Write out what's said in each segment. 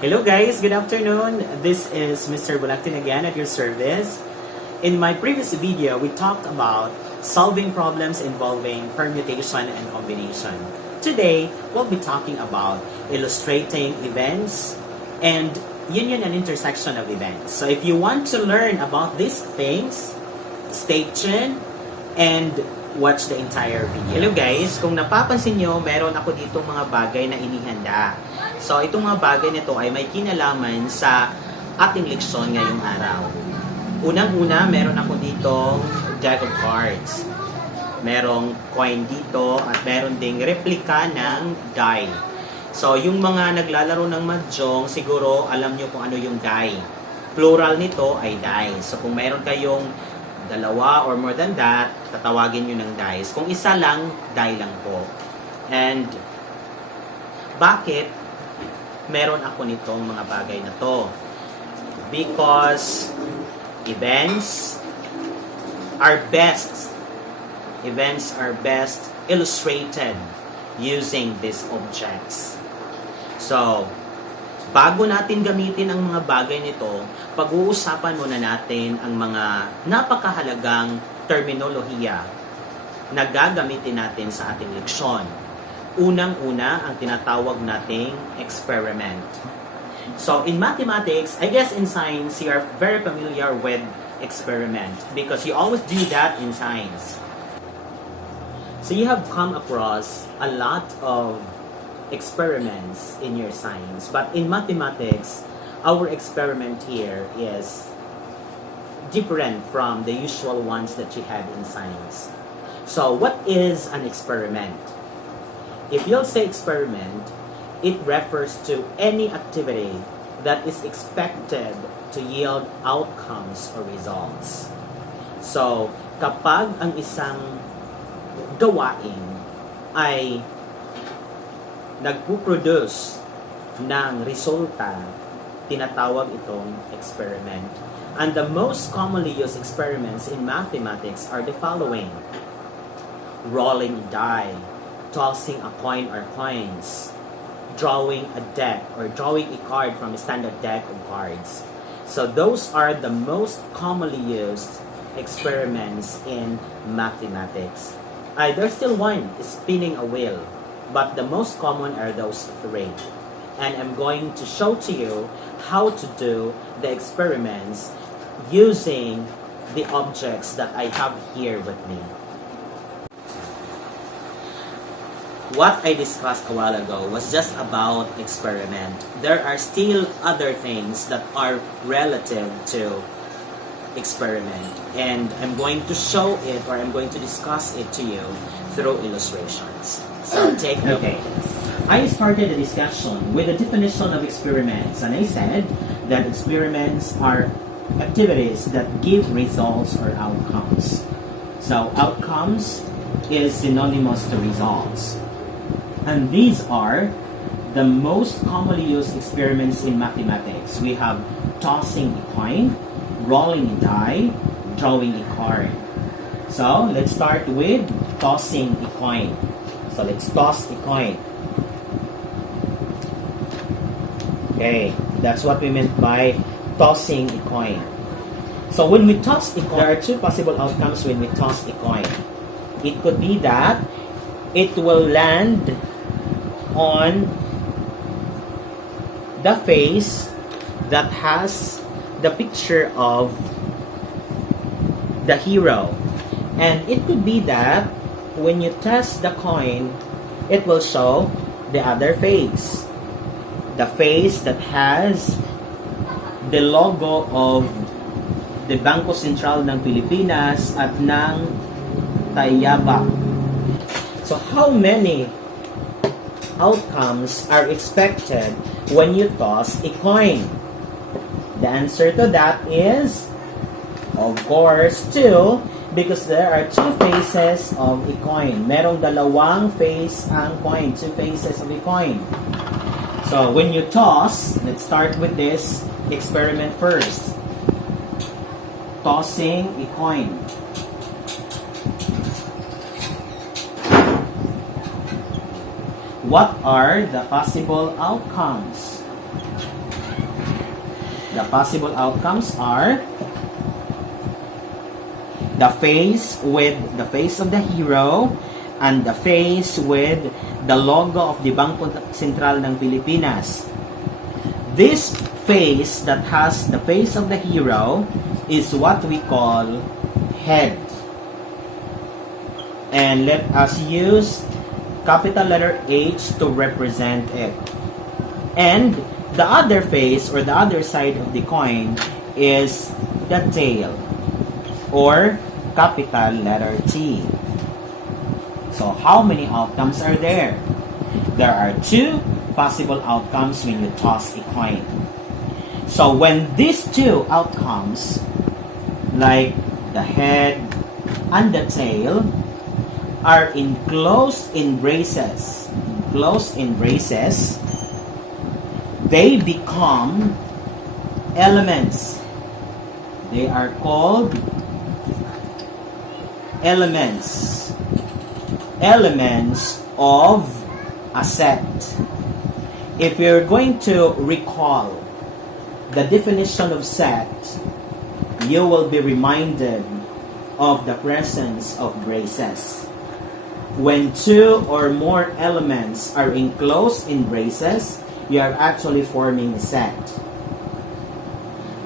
Hello guys, good afternoon. This is Mr. Bulactin again at your service. In my previous video, we talked about solving problems involving permutation and combination. Today, we'll be talking about illustrating events and union and intersection of events. So if you want to learn about these things, stay tuned and watch the entire video. Hello guys, kung napapansin nyo, meron ako dito mga bagay na inihanda. So, itong mga bagay nito ay may kinalaman sa ating leksyon ngayong araw. Unang-una, meron ako dito deck of cards. Merong coin dito at meron ding replika ng die. So, yung mga naglalaro ng mahjong, siguro alam nyo kung ano yung die. Plural nito ay die. So, kung meron kayong dalawa or more than that, tatawagin nyo ng dice. Kung isa lang, die lang po. And, bakit meron ako nitong mga bagay na to? Because events are best illustrated using these objects. So, bago natin gamitin ang mga bagay nito, pag-uusapan muna natin ang mga napakahalagang terminolohiya na gagamitin natin sa ating leksyon. Unang-una, ang tinatawag nating experiment. So, in mathematics, I guess in science, you are very familiar with experiment because you always do that in science. So, you have come across a lot of experiments in your science. But in mathematics, our experiment here is different from the usual ones that you have in science. So, what is an experiment? If you'll say experiment, it refers to any activity that is expected to yield outcomes or results. So, kapag ang isang gawain ay nagpuproduce ng resulta, tinatawag itong experiment. And the most commonly used experiments in mathematics are the following: rolling a die, tossing a coin or coins, drawing a deck or drawing a card from a standard deck of cards. So those are the most commonly used experiments in mathematics. There's still one, spinning a wheel, but the most common are those three. And I'm going to show to you how to do the experiments using the objects that I have here with me. What I discussed a while ago was just about experiment. There are still other things that are relative to experiment. And I'm going to show it, or I'm going to discuss it to you through illustrations. So take note. Okay. I started the discussion with the definition of experiments, and I said that experiments are activities that give results or outcomes. So outcomes is synonymous to results. And these are the most commonly used experiments in mathematics. We have tossing a coin, rolling a die, drawing a card. So, let's start with tossing a coin. So, let's toss a coin. Okay, that's what we meant by tossing a coin. So, when we toss a coin, there are two possible outcomes when we toss a coin. It could be that it will land on the face that has the picture of the hero. And it could be that when you toss the coin, it will show the other face. The face that has the logo of the Bangko Sentral ng Pilipinas at ng Tayabak. So how many outcomes are expected when you toss a coin? The answer to that is, of course, 2, because there are two faces of a coin. Merong dalawang face ang coin, two faces of a coin. So when you toss, let's start with this experiment first. Tossing a coin. What are the possible outcomes? The possible outcomes are the face with the face of the hero and the face with the logo of the Bangko Sentral ng Pilipinas. This face that has the face of the hero is what we call head. And let us use capital letter H to represent it. And the other face or the other side of the coin is the tail or capital letter T. So how many outcomes are there? There are two possible outcomes when you toss a coin. So when these two outcomes, like the head and the tail, are in close embraces, they become elements. They are called elements of a set. If you're going to recall the definition of set, you will be reminded of the presence of braces. When two or more elements are in close embraces, you are actually forming a set.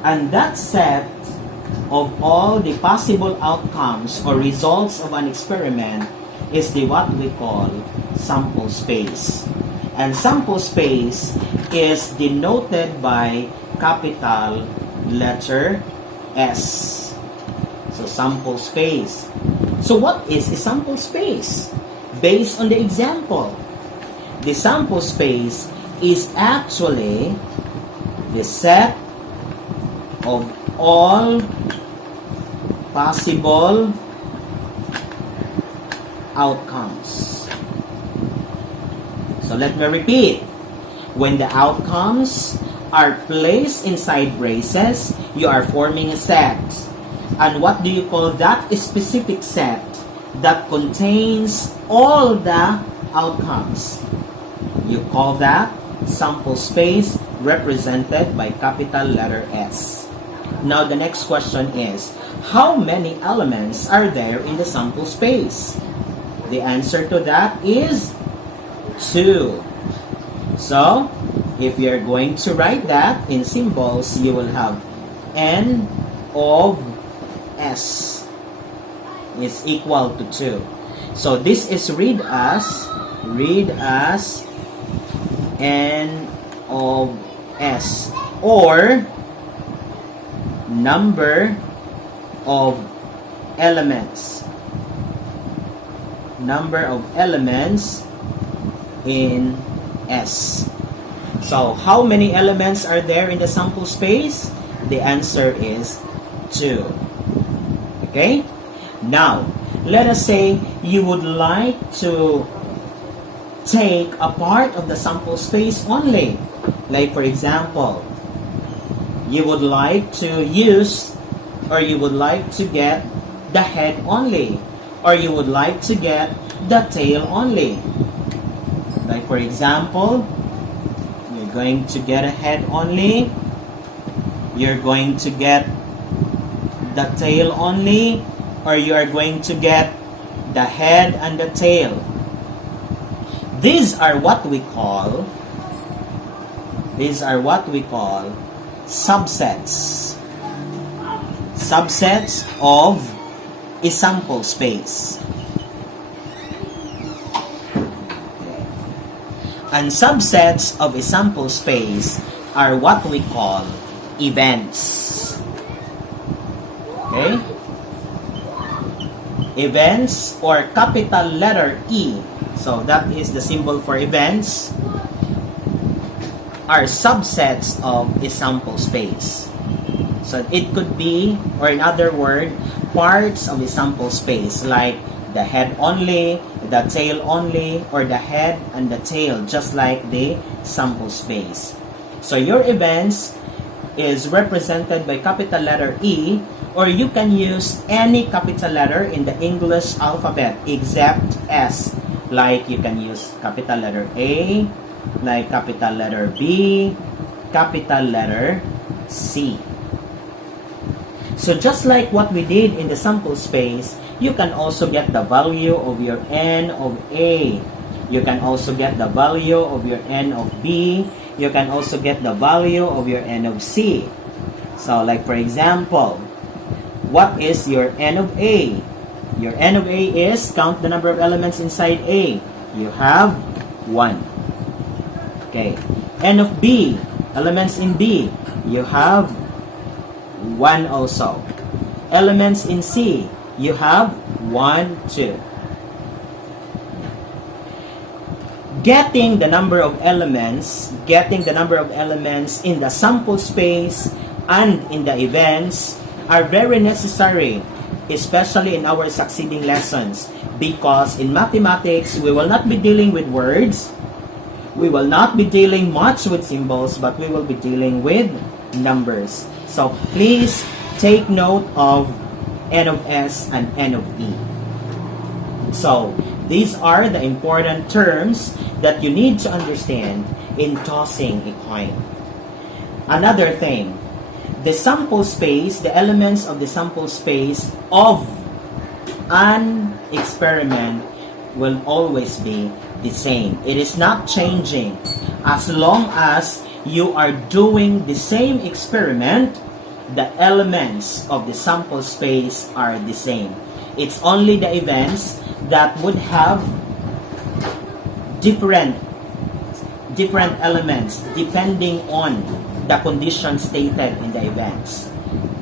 And that set of all the possible outcomes or results of an experiment is the what we call sample space. And sample space is denoted by capital letter S. So sample space. So what is a sample space? Based on the example, the sample space is actually the set of all possible outcomes. So let me repeat. When the outcomes are placed inside braces, you are forming a set. And what do you call that specific set that contains all the outcomes? You call that sample space, represented by capital letter S. Now the next question is, how many elements are there in the sample space? The answer to that is 2. So, if you're going to write that in symbols, you will have N of S is equal to 2. So this is read as N of S, or number of elements. Number of elements in S. So how many elements are there in the sample space? The answer is 2. Okay? Now, let us say you would like to take a part of the sample space only. Like for example, you would like to use, or you would like to get the head only, or you would like to get the tail only. Like for example, you're going to get a head only, you're going to get the tail only, or you are going to get the head and the tail. These are what we call subsets. Subsets of a sample space. And subsets of a sample space are what we call events. Okay? Events, or capital letter E, so that is the symbol for events, are subsets of a sample space. So it could be, or in other words, parts of a sample space, like the head only, the tail only, or the head and the tail, just like the sample space. So your events is represented by capital letter E, or you can use any capital letter in the English alphabet except S. Like you can use capital letter A, like capital letter B, capital letter C. So just like what we did in the sample space, you can also get the value of your n of A. You can also get the value of your n of B. You can also get the value of your n of C. So like for example, what is your n of A? Your n of A is, count the number of elements inside A. You have 1. Okay. N of B, elements in B, you have 1 also. Elements in C, you have 1, 2. Getting the number of elements in the sample space and in the events are very necessary, especially in our succeeding lessons, because in mathematics, we will not be dealing with words, we will not be dealing much with symbols, but we will be dealing with numbers. So please take note of n of S and n of E. So these are the important terms that you need to understand in tossing a coin. Another thing, the sample space, the elements of the sample space of an experiment will always be the same. It is not changing. As long as you are doing the same experiment, the elements of the sample space are the same. It's only the events that would have different elements depending on the conditions stated in the events.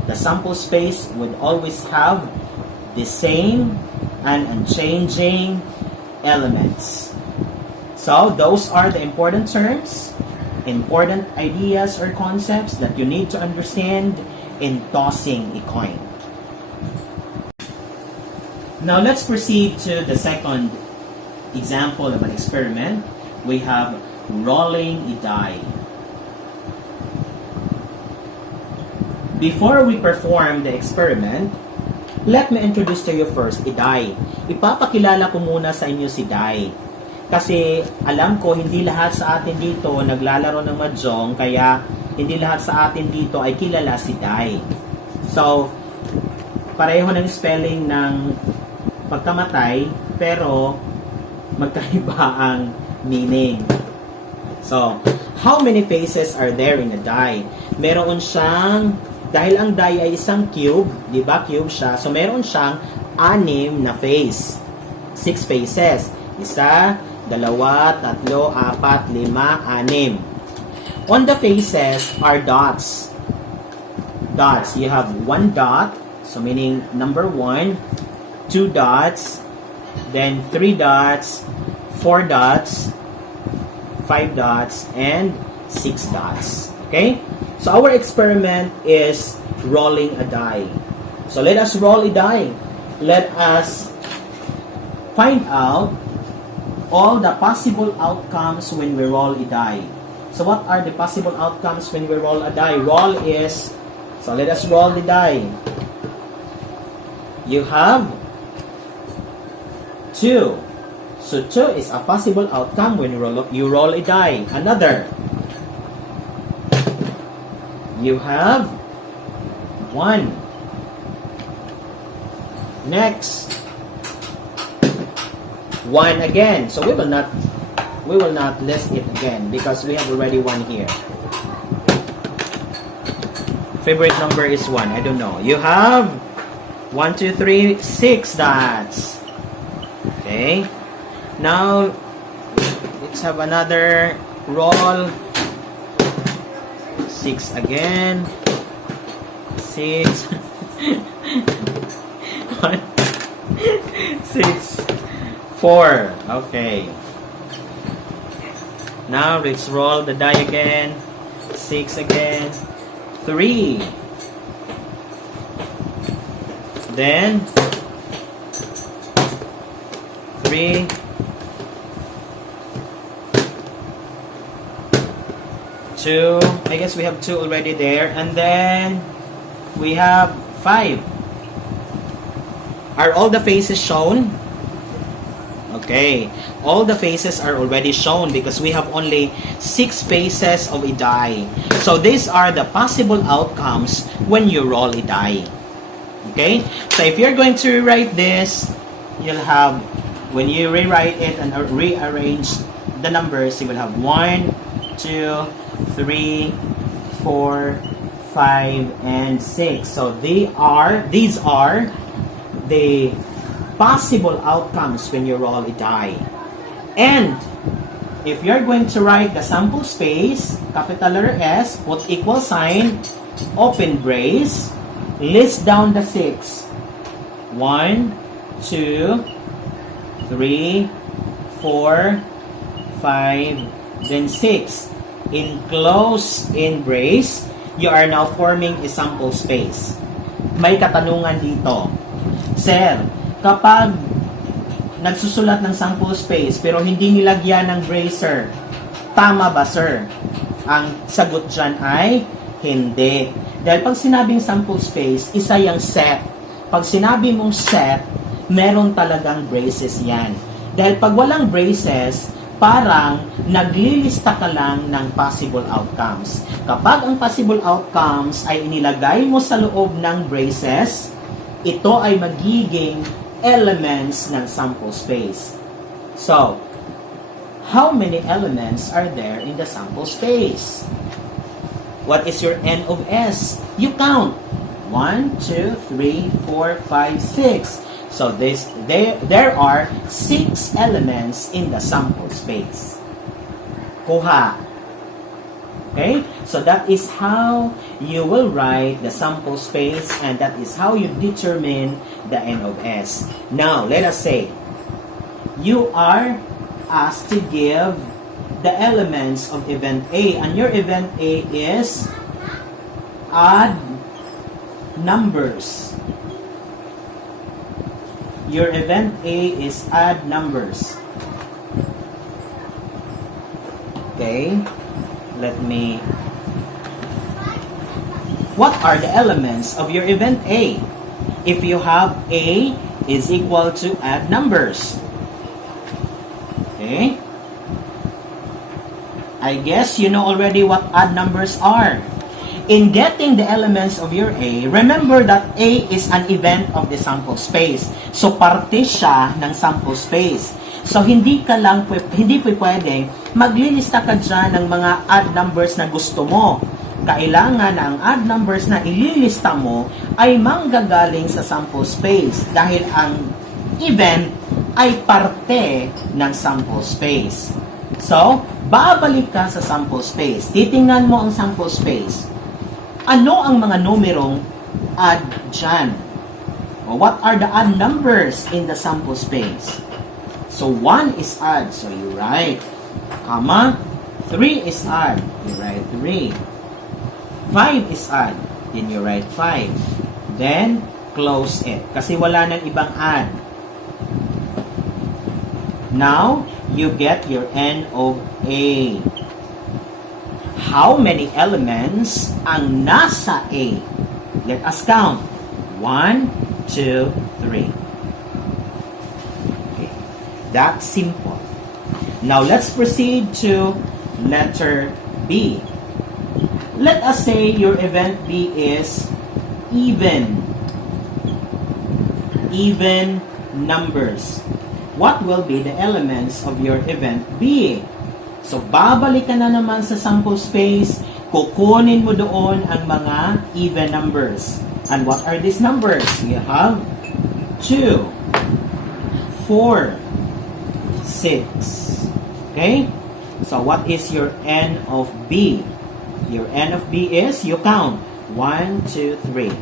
The sample space would always have the same and unchanging elements. So those are the important terms, important ideas or concepts that you need to understand in tossing a coin. Now let's proceed to the second example of an experiment. We have rolling a die. Before we perform the experiment, let me introduce to you first a die. Ipapakilala ko muna sa inyo si die. Kasi alam ko hindi lahat sa atin dito naglalaro ng mahjong, kaya hindi lahat sa atin dito ay kilala si die. So, pareho ng spelling ng pagkamatay, pero magkaiba ang meaning. So, how many faces are there in a die? Meron siyang, dahil ang die ay isang cube, di ba? Cube siya. So, meron siyang 6 na face. 6 faces. 1, 2, 3, 4, 5, 6. On the faces are dots. Dots. You have 1 dot, so meaning number 1, 2 dots, then 3 dots, 4 dots, 5 dots, and 6 dots. Okay? So our experiment is rolling a die. So let us roll a die. Let us find out all the possible outcomes when we roll a die. So what are the possible outcomes when we roll a die? Roll is, so let us roll the die. You have 2. So 2 is a possible outcome when you roll a die. Another. You have 1. Next. 1 again. So we will not list it again because we have already 1 here. Favorite number is 1. I don't know. You have 1, 2, 3, 6 dots. Okay. Now let's have another roll. 6 again. 6. 1, 6, 4. Okay. Now let's roll the die again. 6 again. 3. Then 3. 2. I guess we have 2 already there. And then we have 5. Are all the faces shown? Okay, all the faces are already shown because we have only 6 faces of a die. So these are the possible outcomes when you roll a die. Okay, so if you're going to rewrite this, you'll have, when you rewrite it and rearrange the numbers, you will have 1, 2, 3, 4, 5, and 6. So these are the possible outcomes when you roll a die. And if you're going to write the sample space, capital letter S, put equal sign, open brace, list down the 6. 1, 2, 3, 4, 5, then 6. In close in brace, you are now forming a sample space. May katanungan dito. Sir, kapag nagsusulat ng sample space pero hindi nilagyan ng bracer, tama ba, sir? Ang sagot dyan ay hindi. Dahil pag sinabing sample space, isa yung set. Pag sinabi mong set, meron talagang braces yan. Dahil pag walang braces, parang naglilista ka lang ng possible outcomes. Kapag ang possible outcomes ay inilagay mo sa loob ng braces, ito ay magiging elements ng sample space. So, how many elements are there in the sample space? What is your N of S? You count. 1, 2, 3, 4, 5, 6. So there are 6 elements in the sample space. Kuha. Okay? So that is how you will write the sample space, and that is how you determine the N of S. Now, let us say you are asked to give the elements of event A, and your event A is add numbers. Your event A is add numbers. Okay, let me... What are the elements of your event A? If you have A is equal to add numbers. Okay, I guess you know already what add numbers are. In getting the elements of your A, remember that A is an event of the sample space. So, parte siya ng sample space. So, hindi pwedeng maglilista ka dyan ng mga odd numbers na gusto mo. Kailangan na ang odd numbers na ililista mo ay manggagaling sa sample space dahil ang event ay parte ng sample space. So, babalik ka sa sample space. Titingnan mo ang sample space. Ano ang mga numerong odd dyan? What are the odd numbers in the sample space? So, 1 is odd. So, you write, comma. 3 is odd. You write 3. 5 is odd. Then you write 5. Then, close it. Kasi wala nang ibang odd. Now, you get your N of A. How many elements ang nasa A? Let us count. 1, 2, 3. Okay. That's simple. Now, let's proceed to letter B. Let us say your event B is even. Even numbers. What will be the elements of your event B? So, babalik ka na naman sa sample space, kukunin mo doon ang mga even numbers. And what are these numbers? You have 2, 4, 6. Okay? So, what is your N of B? Your N of B is, you count, 1, 2, 3.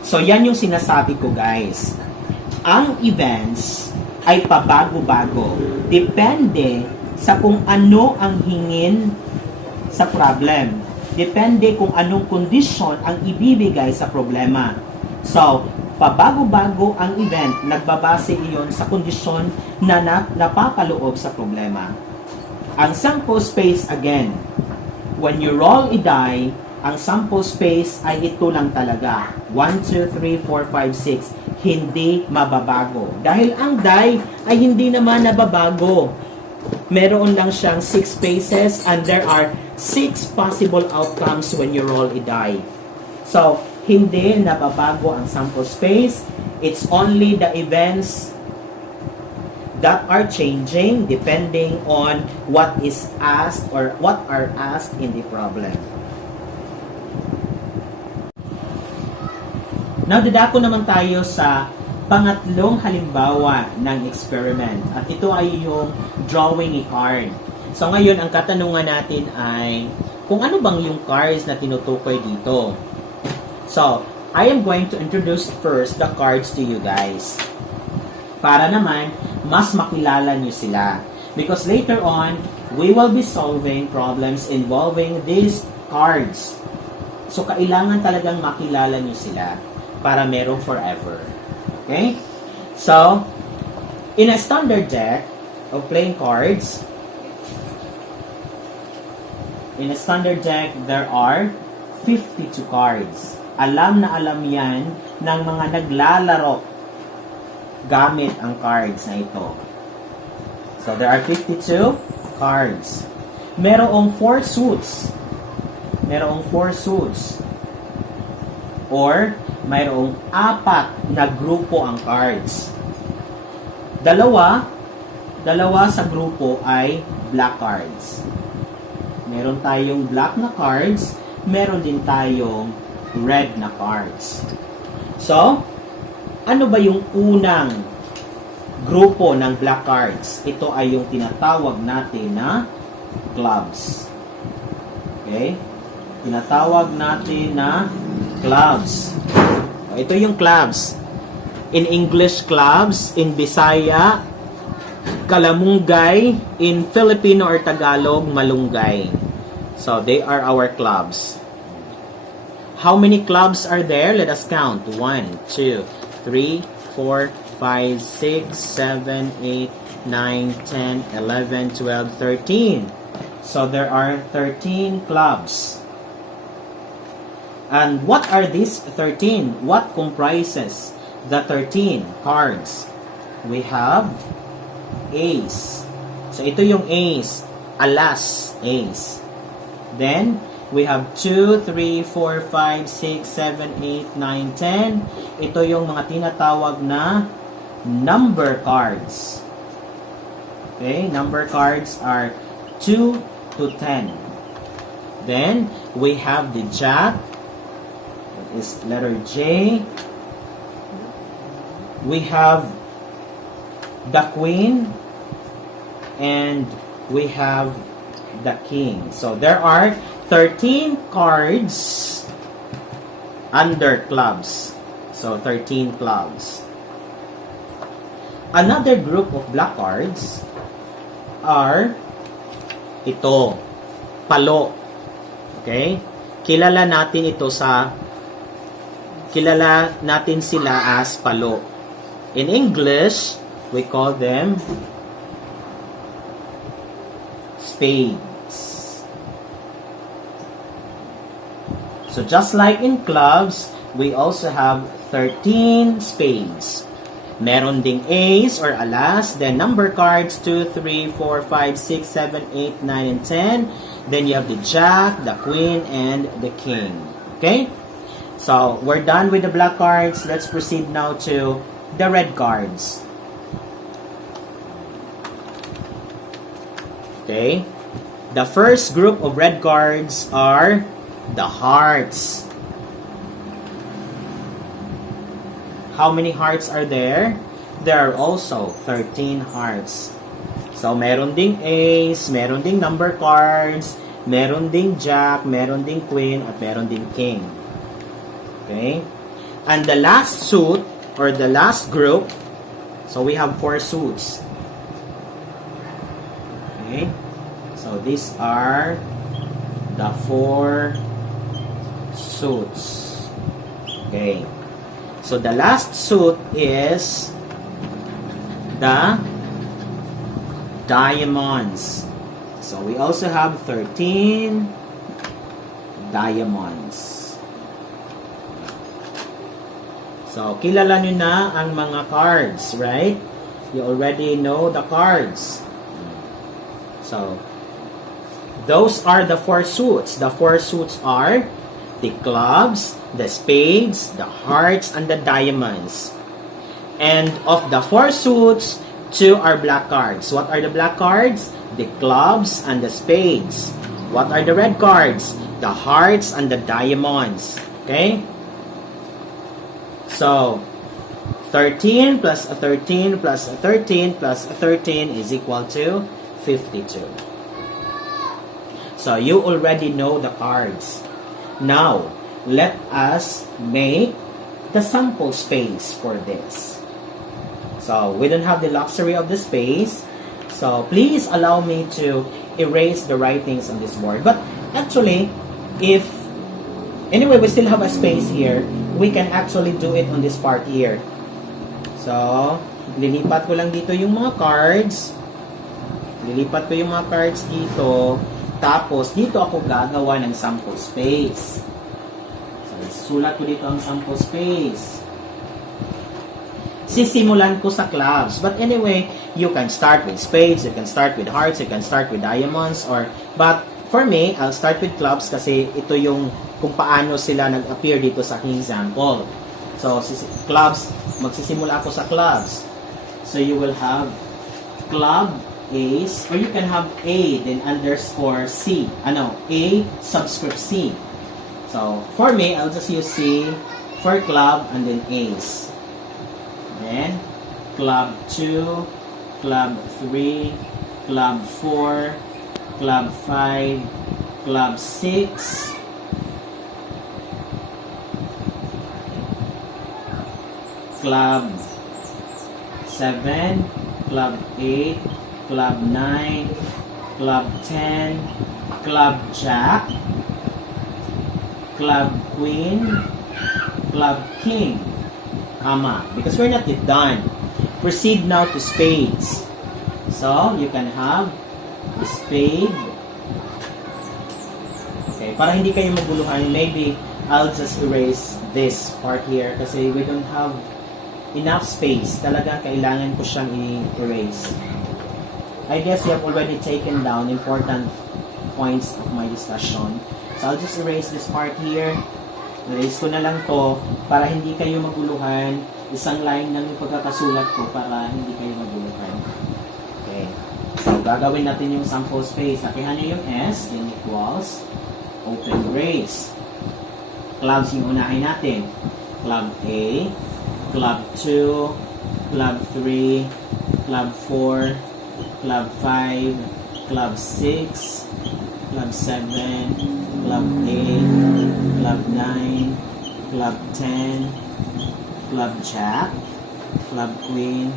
So, yan yung sinasabi ko, guys. Ang events ay pabago-bago. Depende sa kung ano ang hingin sa problem. Depende kung anong kondisyon ang ibibigay sa problema. So, pabago-bago ang event, nagbabase iyon sa kondisyon na napapaloob sa problema. Ang sample space again, when you roll a die, ang sample space ay ito lang talaga. 1, 2, 3, 4, 5, 6. hindi mababago. Dahil ang die ay hindi naman nababago. Meron lang siyang 6 phases and there are 6 possible outcomes when you roll a die. So, hindi nababago ang sample space. It's only the events that are changing depending on what is asked or what are asked in the problem. Now, dadako naman tayo sa pangatlong halimbawa ng experiment. At ito ay yung drawing a card. So, ngayon, ang katanungan natin ay kung ano bang yung cards na tinutukoy dito. So, I am going to introduce first the cards to you guys. Para naman, mas makilala nyo sila. Because later on, we will be solving problems involving these cards. So, kailangan talagang makilala nyo sila para merong forever. Okay? So, in a standard deck of playing cards, there are 52 cards. Alam na alam yan ng mga naglalaro gamit ang cards na ito. So, there are 52 cards. Merong 4 suits. Or, mayroong 4 na grupo ang cards. Dalawa sa grupo ay black cards. Meron tayong black na cards, meron din tayong red na cards. So, ano ba yung unang grupo ng black cards? Ito ay yung tinatawag natin na clubs. Okay? Tinatawag natin na clubs. Ito yung clubs. In English, clubs. In Bisaya, kalamungay. In Filipino or Tagalog, malunggay. So, they are our clubs. How many clubs are there? Let us count. 1, 2, 3, 4, 5, 6, 7, 8, 9, 10, 11, 12, 13. So, there are 13 clubs. And what are these 13? What comprises the 13 cards? We have ace. So, ito yung ace. Alas, ace. Then, we have 2, 3, 4, 5, 6, 7, 8, 9, 10. Ito yung mga tinatawag na number cards. Okay, number cards are 2 to 10. Then, we have the jack. That is letter J. We have the queen. And we have the king. So, there are 13 cards under clubs. So, 13 clubs. Another group of black cards are ito, palo. Okay? Kilala natin sila as palo. In English, we call them spades. So just like in clubs, we also have 13 spades. Meron ding ace or alas, then number cards 2, 3, 4, 5, 6, 7, 8, 9, and 10. Then you have the jack, the queen, and the king. Okay? So, we're done with the black cards. Let's proceed now to the red cards. Okay? The first group of red cards are the hearts. How many hearts are there? There are also 13 hearts. So, meron ding ace, meron ding number cards, meron ding jack, meron ding queen, at meron ding king. Okay? And the last suit, or the last group, so we have 4 suits. Okay? So, these are the 4 suits. Okay? So, the last suit is the diamonds. So, we also have 13 diamonds. So, kilala nyo na ang mga cards, right? You already know the cards. So, those are the 4 suits. The 4 suits are the clubs, the spades, the hearts, and the diamonds. And of the 4 suits, 2 are black cards. What are the black cards? The clubs and the spades. What are the red cards? The hearts and the diamonds. Okay? So, 13 plus a 13 plus a 13 plus a 13 is equal to 52. So, you already know the cards. Now, let us make the sample space for this. So, we don't have the luxury of the space. So, please allow me to erase the writings on this board. But, actually, anyway, we still have a space here. We can actually do it on this part here. So, lilipat ko lang dito yung mga cards. Lilipat ko yung mga cards dito. Tapos, dito ako gagawa ng sample space. So, sulat ko dito ang sample space. Sisimulan ko sa clubs. But anyway, you can start with spades, you can start with hearts, you can start with diamonds, but for me, I'll start with clubs kasi ito yung kung paano sila nag-appear dito sa aking example. So, clubs, magsisimula ako sa clubs. So, you will have club A's, or you can have A, then underscore C. A subscript C. So, for me, I'll just use C for club and then A's. Then, club 2, club 3, club 4, club 5, club 6, club 7, club 8, club 9, club 10, club jack, club queen, club king, comma, because we're not yet done. Proceed now to spades. So, you can have the spade. Okay, para hindi kayo maguluhan, maybe I'll just erase this part here kasi we don't have enough space. Talagang kailangan ko siyang i-erase. I guess you have already taken down important points of my discussion. So, I'll just erase this part here. Erase ko na lang to para hindi kayo maguluhan. Isang line lang yung pagkakasulat ko para hindi kayo maguluhan. Okay. So, gagawin natin yung sample space. Sakihan nyo yung S, then equals, open brace. Clubs yung unahin natin. Club A, Club 2, Club 3, Club 4, Club 5, Club 6, Club 7, Club 8, Club 9, Club 10, Club Jack, Club Queen,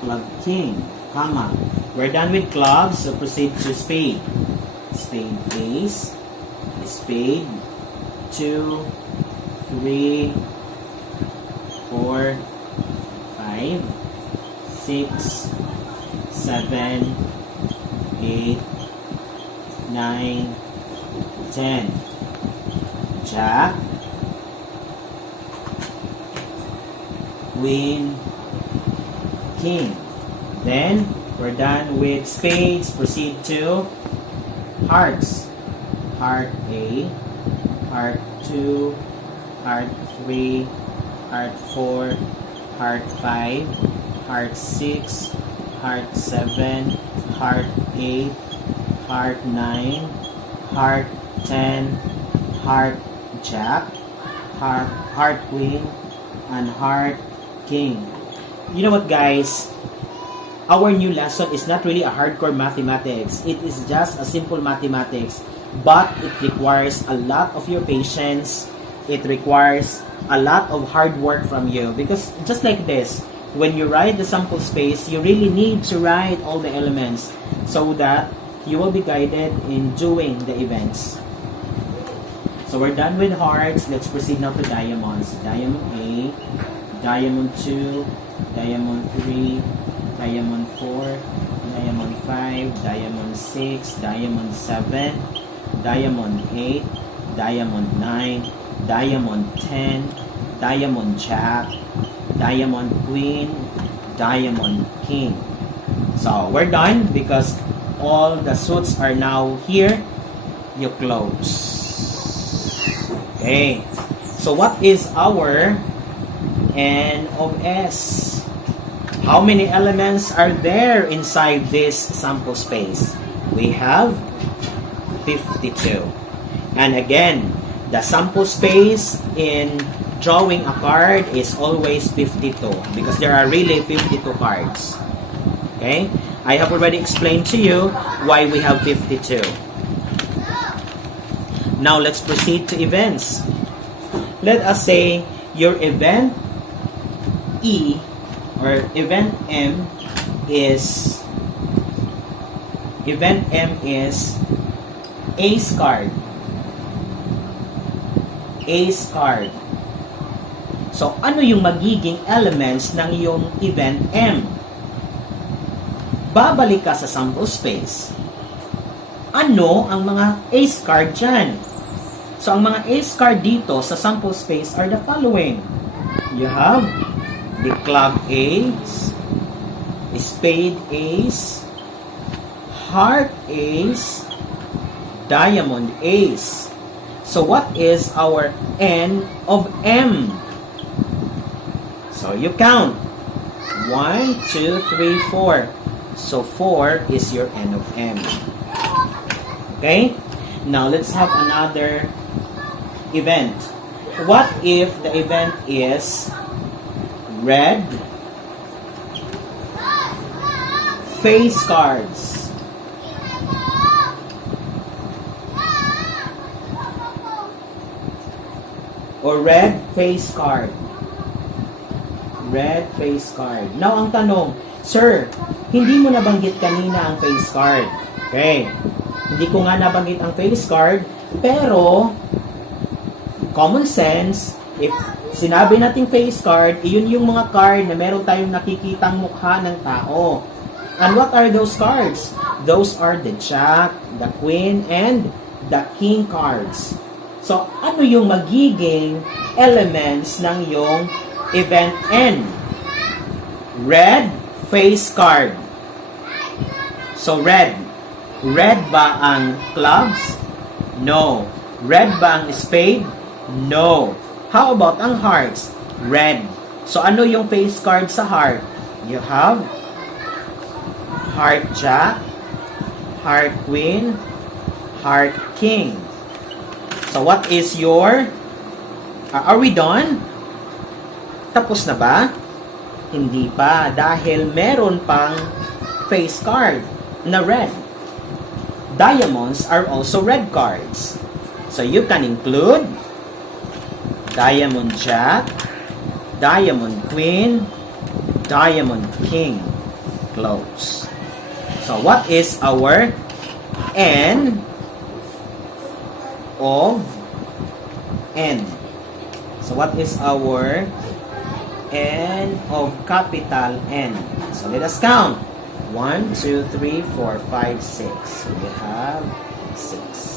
Club King, comma. We're done with clubs, so proceed to spade. Spade Ace, spade, 2, 3, 4, 5, 6, 7, 8, 9, 10. Jack, Queen, King. Then, we're done with spades. Proceed to hearts. Heart A, heart 2, heart 3, heart 4, heart 5, heart 6, heart 7, heart 8, heart 9, heart 10, heart jack, heart queen, and heart king. You know what, guys? Our new lesson is not really a hardcore mathematics. It is just a simple mathematics, but it requires a lot of your patience. It requires a lot of hard work from you, because just like this, when you write the sample space, you really need to write all the elements so that you will be guided in doing the events. So we're done with hearts. Let's proceed now to diamonds. Diamond A, diamond 2, diamond 3, diamond 4, diamond 5, diamond 6, diamond 7, diamond 8, diamond 9, diamond 10, diamond jack, diamond queen, diamond king. So, we're done because all the suits are now here. You close. Okay. So, what is our N of S? How many elements are there inside this sample space? We have 52. And again, the sample space in drawing a card is always 52 because there are really 52 cards. Okay? I have already explained to you why we have 52. Now, let's proceed to events. Let us say your event E or event M is ace card. Ace card. So, ano yung magiging elements ng iyong event M? Babalik ka sa sample space. Ano ang mga ace card dyan? So, ang mga ace card dito sa sample space are the following. You have the club ace, spade ace, heart ace, diamond ace. So, what is our N of M? So, you count. 1, 2, 3, 4. So, 4 is your N of M. Okay? Now, let's have another event. What if the event is red face cards? Or red face card. Red face card. Now, ang tanong, sir, hindi mo nabanggit kanina ang face card. Okay. Hindi ko nga nabanggit ang face card, pero common sense, if sinabi nating face card, iyon yung mga card na meron tayong nakikitang mukha ng tao. And what are those cards? Those are the jack, the queen, and the king cards. So, ano yung magiging elements ng yung event N? Red face card. So, red. Red ba ang clubs? No. Red ba ang spade? No. How about ang hearts? Red. So, ano yung face card sa heart? You have heart jack, heart queen, heart king. So, what is your... are we done? Tapos na ba? Hindi pa. Dahil meron pang face card na red. Diamonds are also red cards. So, you can include diamond jack, diamond queen, diamond king. Close. So, what is our N of N? So, what is our N of capital N? So, let us count. 1, 2, 3, 4, 5, 6. So, we have 6.